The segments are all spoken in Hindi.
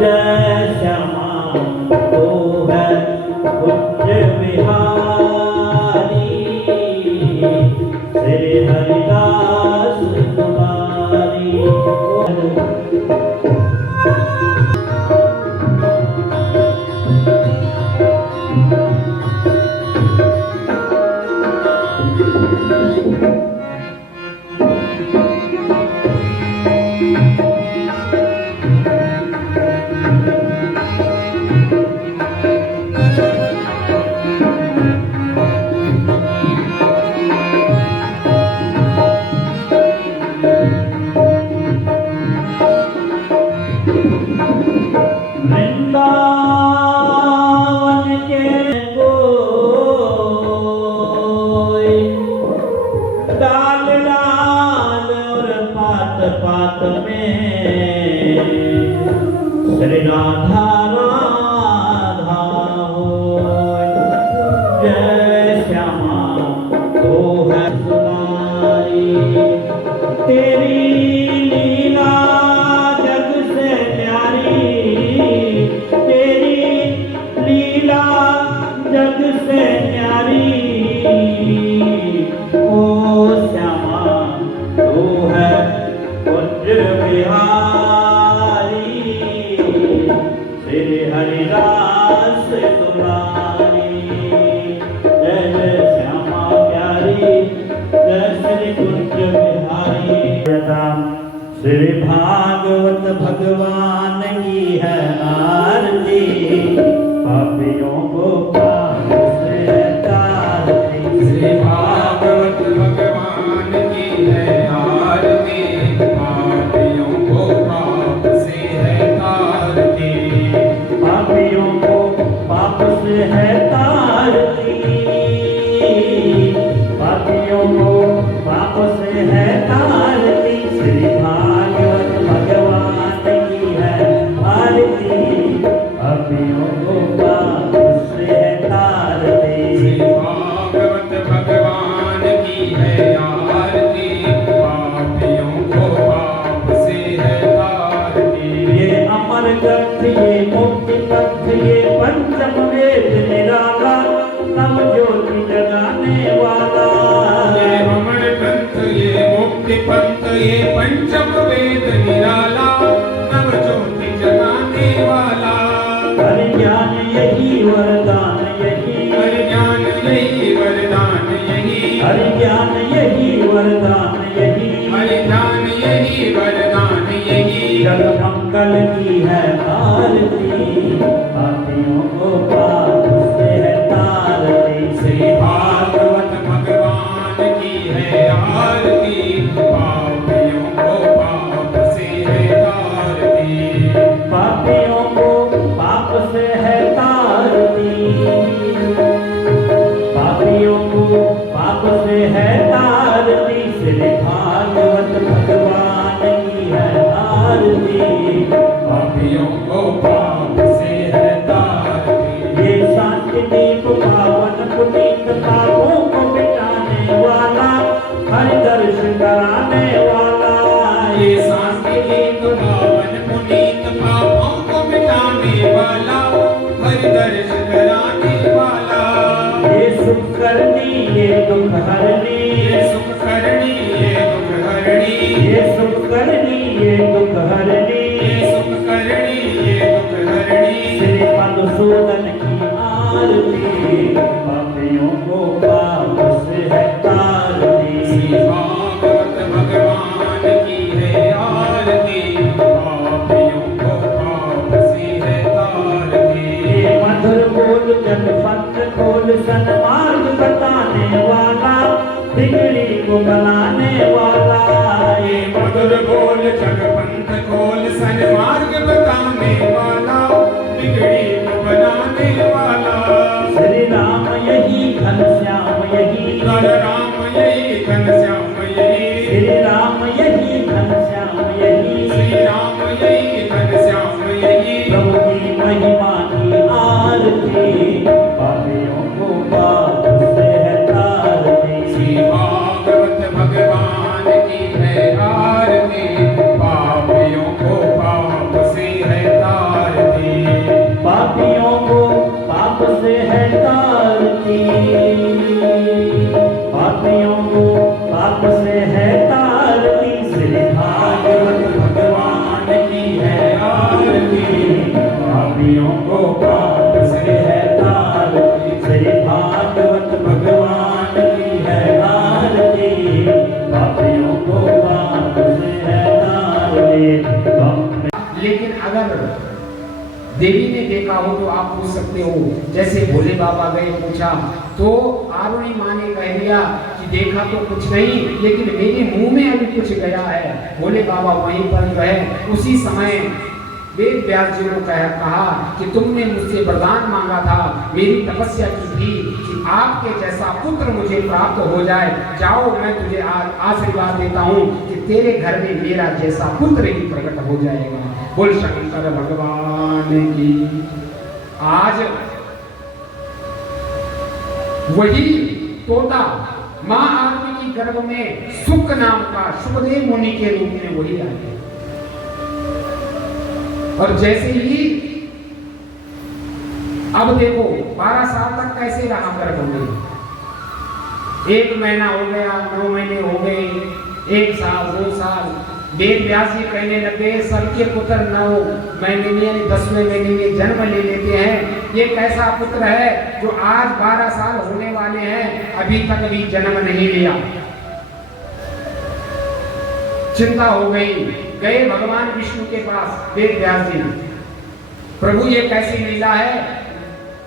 जय श्यामा तो है कुंज बिहारी, श्री हरिदास तुम्हारी। वृंदावन के गोई डाल डाल और पात पात में श्री राधा राधा होय। जय श्यामा तो है तुम्हारी, तेरी लीला जग से प्यारी, तेरी लीला जग से न्यारी। ओ श्यामा तू है कुंज बिहारी, श्री हरिदास तुम्हारी। जय जय श्यामा प्यारी, जय श्री कुंज बिहारी। श्री भागवत भगवान की है आरती, पापियों को पाप से तारती। श्री भागवत भगवान की है आरती, पापियों को पाप से है तारती। पापियों को पाप से है तारती, पापियों को पाप से है तारती। श्री भागवत भगवान की है आरती, पापियों को पाप से है तारती। श्री भागवत भगवान की है आरती, पापियों को पाप से है तारती। ये अमर ग्रंथ, ये मुक्ति पंथ, ये पंचम वेद निराला, नव ज्योति जगाने वाला। ये अमर ग्रंथ, ये मुक्ति पंथ, ये पंचम वेद निराला, नव ज्योति जगाने वाला। हरि ज्ञान यही वरदान यही, हरि ज्ञान यही वरदान यही, हरि ज्ञान यही वरदान यही। हरि ज्ञान यही वरदान यही। जग मंगल की है आरती, पापियों को पाप से है तारती। श्री भागवत भगवान की है आरती, पापियों को पाप से है तारती। पापियों को पाप से है तारती, पापियों को पाप से है तारती। श्री भागवत भगवान की है आरती, पापियों को पाप से है तारती। ये शांति दीप पावन पुनीत पापों को मिटाने वाला, हरि दर्श कराने वाला। ये शांति दीप पावन पुनीत पापों को मिटाने वाला, हरि दर्श कराने वाला। ये सुख करनी ये दुख हरनी, ये सुख करनी ये दुख हरणी, ये सुख करनी ये दुख हरनी। ये सुख करनी ये दुख हरणी। श्री मधुसूदन की आरती, पापियों को पाप से है तारती। श्री भागवत भगवान की है आरती, पापियों को पाप से है तारती। ये मधुर बोल जन पंथ खोल सन्मार्ग बताने वाला, बिगड़ी को बनाने वाला। ये मधुर बोल जग पंथ खोल सन्मार्ग बताने वाला, बिगड़ी को बनाने वाला। श्री राम यही घनश्याम यही, कर राम यही घनश्याम यही, श्री राम यही घनश्याम यही। श्री राम यही घनश्याम यही। प्रभु की महिमा की आरती, पापियों को पाप से है तारती। श्री भागवत भगवान की है आरती, पापियों को पाप लेकिन अगर देवी ने देखा हो तो आप पूछ सकते हो। जैसे भोले बाबा गए, पूछा तो आरुणी माँ ने कह दिया कि देखा तो कुछ नहीं, लेकिन मेरे मुंह में अभी कुछ गया है। भोले बाबा वहीं पर गए। उसी समय वेद व्यास जी को कहा कि तुमने मुझसे वरदान मांगा था, मेरी तपस्या की थी कि आपके जैसा पुत्र मुझे प्राप्त हो जाए। जाओ, मैं तुझे आशीर्वाद देता हूँ कि तेरे घर में मेरा जैसा पुत्र ही प्रकट हो जाएगा। बोल शंकर भगवान की। आज वही तोता माँ आरुणि की गर्भ में सुक नाम का सुखदेव मुनि के रूप में वही आए। और जैसे ही अब देखो 12 साल तक कैसे रहा गर्भ में, 1 महीना हो गया, 9 महीने हो गए, 1 साल, 2 साल। वेद व्यास जी कहने लगे सबके पुत्र 9 महीने में यानी 10वें महीने में जन्म ले लेते हैं। ये कैसा पुत्र है जो आज 12 साल होने वाले हैं, अभी तक भी जन्म नहीं लिया। चिंता हो गई। गए भगवान विष्णु के पास वेद व्यास जी, प्रभु ये कैसी लीला है।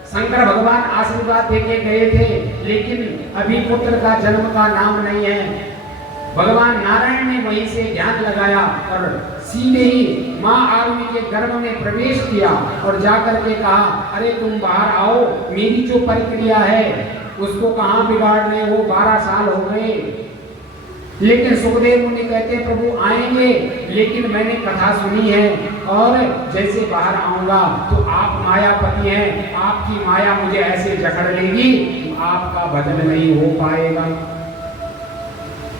शंकर भगवान आशीर्वाद देके गए थे, लेकिन अभी पुत्र का जन्म का नाम नहीं है। भगवान नारायण ने वहीं से ध्यान लगाया और सीधे ही माँ आरुणि के गर्भ में प्रवेश किया और जाकर के कहा, अरे तुम बाहर आओ, मेरी जो प्रक्रिया है उसको कहाँ बिगाड़ रहे हो, 12 साल हो गए। लेकिन सुखदेव मुनि कहते हैं प्रभु आएंगे, लेकिन मैंने कथा सुनी है और जैसे बाहर आऊंगा तो आप मायापति हैं, आपकी माया मुझे ऐसे जकड़ लेगी, आपका भजन नहीं हो पाएगा।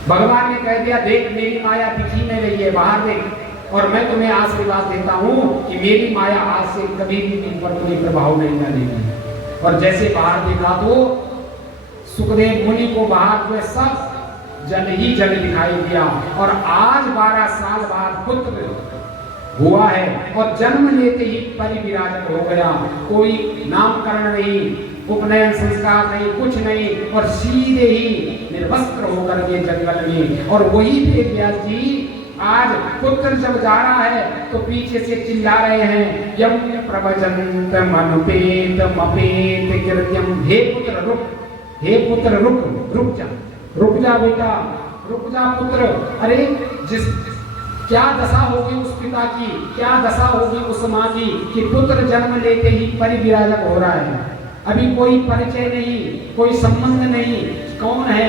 भगवान ने कह दिया देख मेरी माया दिखी नहीं रही है, बाहर देख, और मैं तुम्हें आशीर्वाद देता हूँ कि मेरी माया आज से कभी भी तुम पर कोई प्रभाव नहीं डालेगी। और जैसे बाहर देखा तो सुखदेव मुनि को बाहर हुए सब जल ही जल दिखाई दिया। और आज 12 साल बाद पुत्र हुआ है और जन्म लेते ही परिविराजक हो गया। कोई नामकरण नहीं, उपनयन संस्कार नहीं, कुछ नहीं, और सीधे ही निर्वस्त्र होकर के जंगल में। और वही वेद व्यास जी आज पुत्र जब जा रहा है तो पीछे से चिल्ला रहे हैं, यम प्रवचंत मनुपेत मपेत कृत्यम। हे पुत्र रुक, हे पुत्र रुक, रुक जा, रुक जा बेटा, रुक जा पुत्र। अरे जिस क्या दशा होगी उस पिता की, क्या दशा होगी उस माँ की कि पुत्र जन्म लेते ही परिविराजक हो रहा है, अभी कोई परिचय नहीं, कोई संबंध नहीं, कौन है,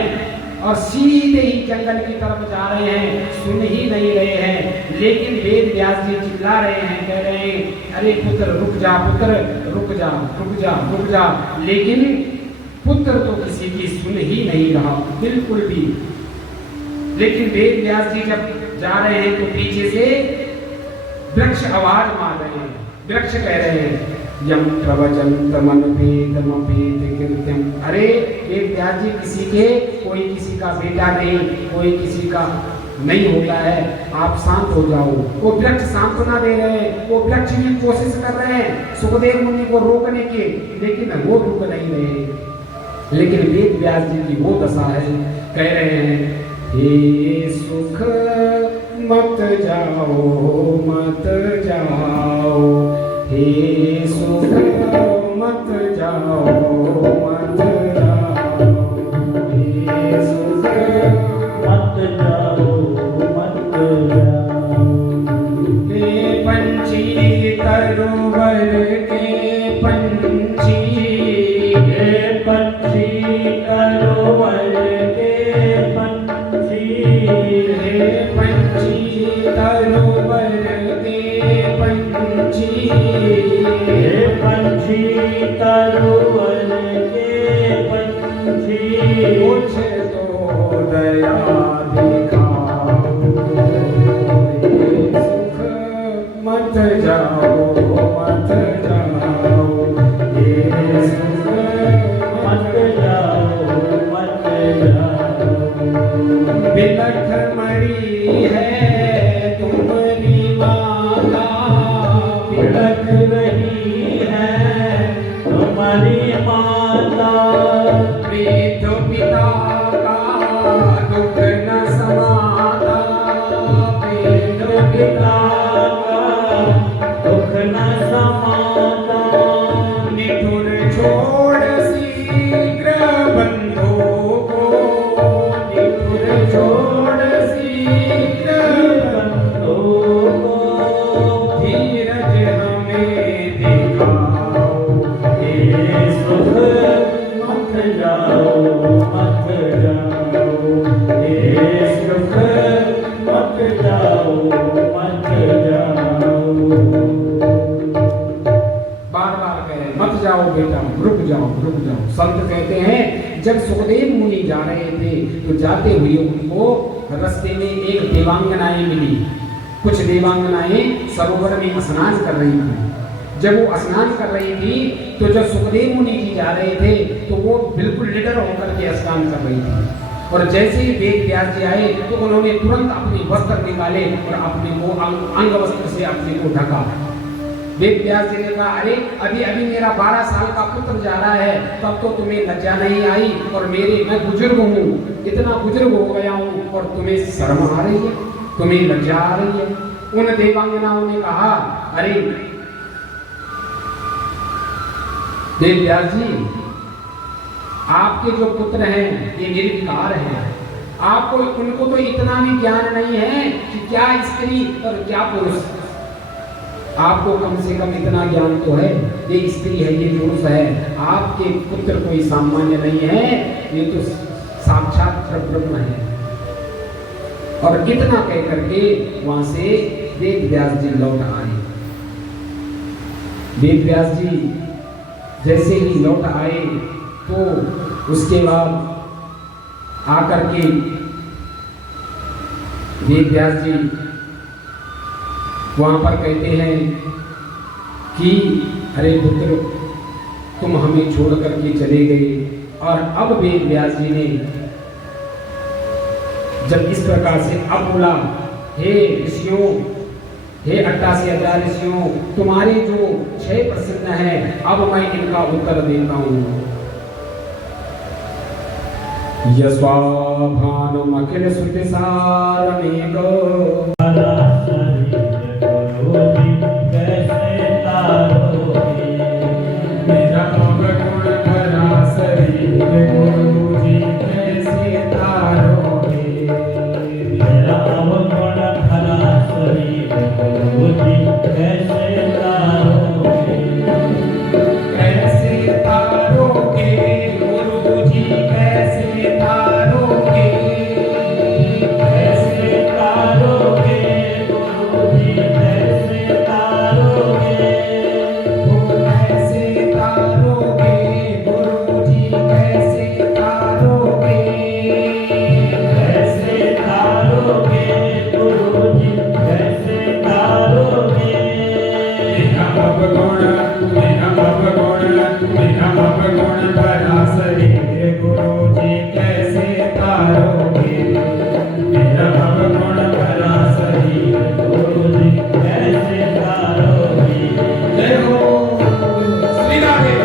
और सीधे ही जंगल की तरफ जा रहे हैं, सुन ही नहीं रहे हैं। लेकिन वेद व्यास जी चिल्ला रहे हैं, कह रहे हैं अरे पुत्र रुक जा, पुत्र रुक जा, रुक जा, रुक जा। लेकिन पुत्र तो किसी की सुन ही नहीं रहा बिल्कुल भी। लेकिन वेद व्यास जी जब जा रहे हैं तो पीछे से वृक्ष आवाज मार रहे हैं। वृक्ष कह रहे हैं यम प्रवचंत मनुपेत मपेत कृत्यम। अरे वेद व्यास जी किसी के, कोई किसी का बेटा नहीं, कोई किसी का नहीं होता है, आप शांत हो जाओ। वो वृक्ष सांत्वना दे रहे हैं, वो वृक्ष भी कोशिश कर रहे हैं सुखदेव मुनि को रोकने की, लेकिन वो रुक नहीं रहे। लेकिन वेद व्यास जी की वो दशा है, कह रहे हैं हे सुख मत जाओ, मत जाओ, हे सुख मत जाओ, मत जाओ, हे सुख मत जाओ, मत जाओ। हे पंछी तरुवर के पंछी, हे पंछी तरुवर के पंछी, हे पंछी तरुवर के पंछी, हे पंछी तरुवर के पंछी। कुछ तो दया दिखाओ, हे सुख मत जाओ, मत जाओ, हे सुख मत जाओ, मत जाओ। बिलख मरी है तुम्हारी माता, बिलख रही है तुम्हारी माता, प्रीत पिता का दुख न समाता, प्रीत पिता का बार बार कहे मत जाओ बेटा, रुक जाओ रुक जाओ। संत कहते हैं जब सुखदेव मुनि जा रहे थे तो जाते हुए उनको रास्ते में एक देवांगनाएं मिली। कुछ देवांगनाएं सरोवर में स्नान कर रही थी। जब वो स्नान कर रही थी तो जब सुखदेव मुनि जी जा रहे थे तो वो बिल्कुल निडर होकर के स्नान कर रही थी। और जैसे ही वेद व्यास जी आए तो उन्होंने तुरंत अपने वस्त्र निकाले और अपने को अंग वस्त्र से अपने को ढका। वेद व्यास जी ने कहा अरे अभी अभी मेरा 12 साल का पुत्र जा रहा है, तब तो तुम्हें लज्जा नहीं आई, और मैं बुजुर्ग हूँ, इतना बुजुर्ग हो गया हूँ और तुम्हें शर्म आ रही है, तुम्हें लज्जा आ रही है। उन देवांगनाओं ने कहा अरे वेद व्यास जी, आपके जो पुत्र हैं ये निर्विकार हैं, आपको उनको तो इतना भी ज्ञान नहीं है कि क्या स्त्री और क्या पुरुष। आपको कम से कम इतना ज्ञान तो है, ये स्त्री है ये पुरुष है, आपके पुत्र कोई सामान्य नहीं है, ये तो साक्षात ब्रह्म है। और इतना कह करके वहां से वेद व्यास जी लौट आए। वेद व्यास जी जैसे ही लौट आए तो उसके बाद आकर के वेद व्यास जी वहां पर कहते हैं कि अरे पुत्र तुम हमें छोड़ करके चले गए। और अब वेद व्यास जी ने जब इस प्रकार से अब बोला, हे ऋषियों, हे 88,000 ऋषियों, तुम्हारे जो 6 प्रश्न हैं अब मैं इनका उत्तर देता हूं। यस्वाभानुमखिल श्रुतिसारमेको मेरा अवगुण भरा शरीर गुरुजी कैसे तारोगे। मेरा अवगुण भरा शरीर गुरुजी कैसे तारोगे। कैसे तारोगे गुरुजी कैसे तारोगे। कैसे तारोगे गुरुजी कैसे तारोगे। कैसे तारोगे गुरुजी कैसे तारोगे। कैसे तारोगे गुरुजी कैसे तारोगे। मेरा अवगुण भरा शरीर गुरुजी कैसे तारोगे। मेरा अवगुण भरा शरीर गुरुजी कैसे तारोगे। जय हो श्री राधे।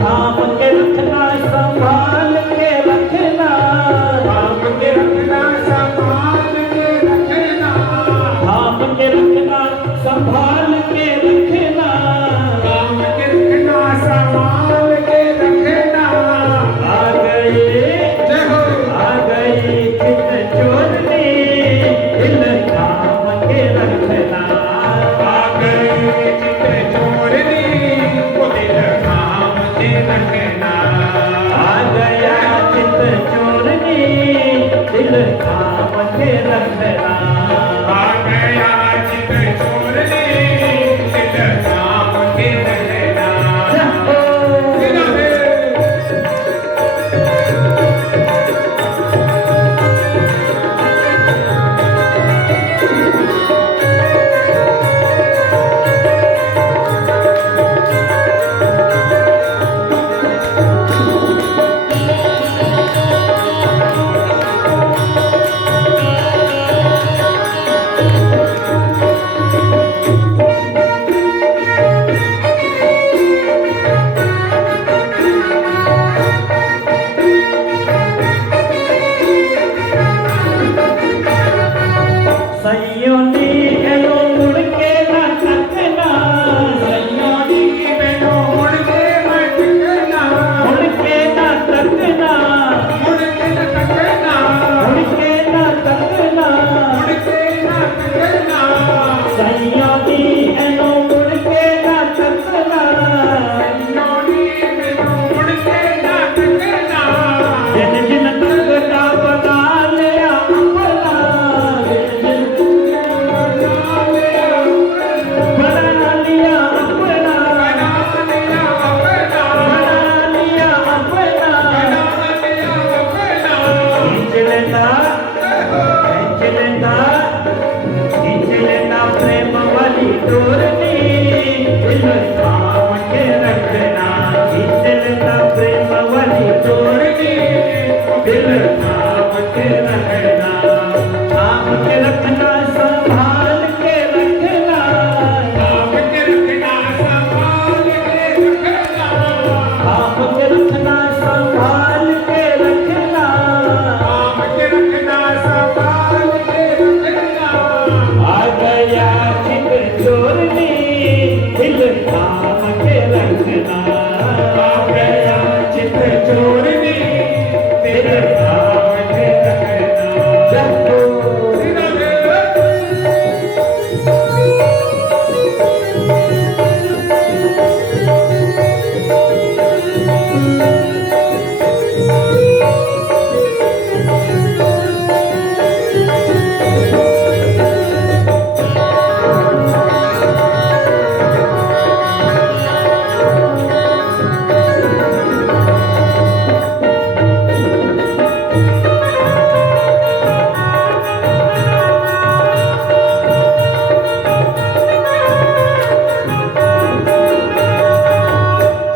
थाम के रखना संभाल के रखना। थाम के रखना संभाल के रखना। आ गई चित चोरनी दिल थाम के रखना। आ गया चित चोरनी दिल थाम के रखना। दिल थाम के रखना, थाम के रखना संभाल के रखना, थाम के रखना संभाल के रखना, थाम के रखना संभाल के रखना, थाम के रखना संभाल के रखना। आ गया चित चोरनी दिल थाम के रखना, आ गया चित चोरनी दिल थाम के रखना। जब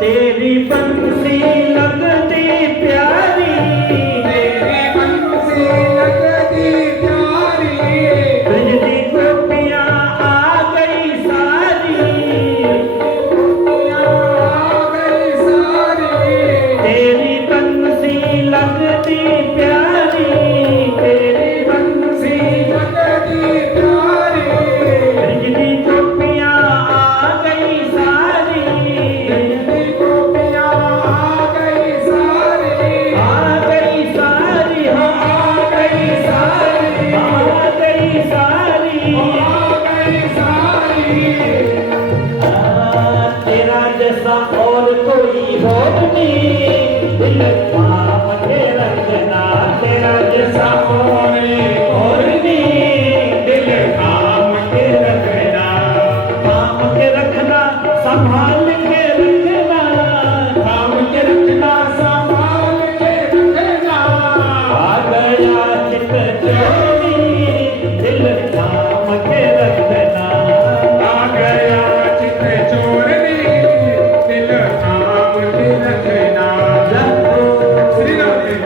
तेरी बंसी लगती प्यारी, तेरी बंसी लगती प्यारी, बिजली गोपियाँ आ गई सारी, आ गई सारी। तेरी बंसी लगती प्यारी, तेरी बंसी लगती प्यारी, बिजली गोपियाँ आ गई सारी, तेरी गोपियाँ आ गई सारी, आ गई सारी, आ गई सारी, आ गई सारी, आ गई सारी। तेरा जैसा और कोई हो नहीं, दिल थाम के रखना, तेरा जैसा और नहीं, दिल थाम के रखना, थाम के रखना संभाल के रखना, थाम के रखना संभाल के रखना। आ गया चित चोरी दिल थाम के रखना, आ गया चित चोरनी दिल थाम के रखना। श्री राम जी।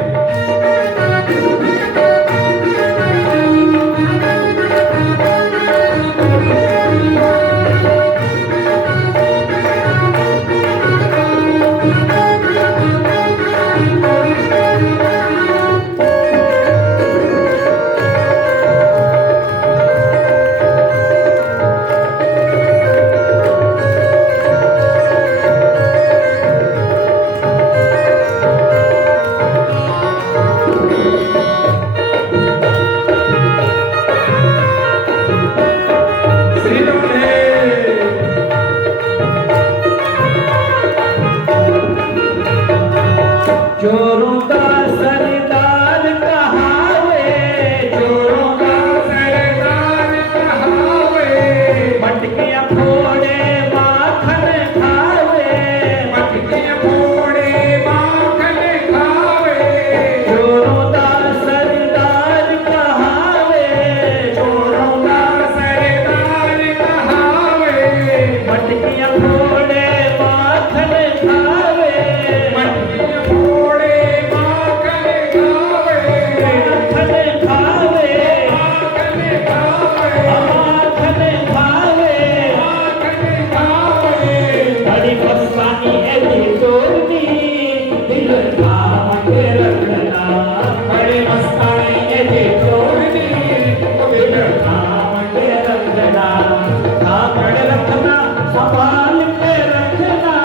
श्री राम जी। चोरों का सरदार कहावे, चोरों का सरदार कहावे, मटकियाँ फोड़े माखन खावे, मटकियाँ फोड़े माखन खावे। चोरों का सरदार कहावे, चोरों का सरदार कहावे, मटकियाँ फोड़े माखन खावे, मटकियाँ फोड़े माखन खावे, माखन खावे, माखन खावे, माखन खावे, माखन खावे। बड़ी मस्तानी ऐसी तोड़नी दिल थाम के रखना, बड़े मस्तानी ऐसे चोरनी दिल थाम के रखना, थाम के रखना संभाल के रखना,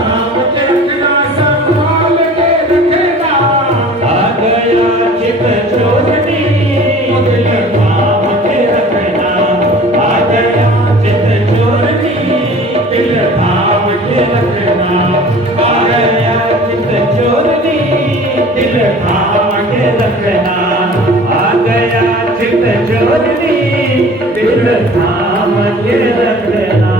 थाम के रखना संभाल के रखना। आ गया चित चोरनी दिल थाम के रखना, आ गया चित चोरनी दिल थाम के रखना, आ गया चित चोरनी दिल थाम के रखना, आ गया चित चोरनी दिल थाम के रखना।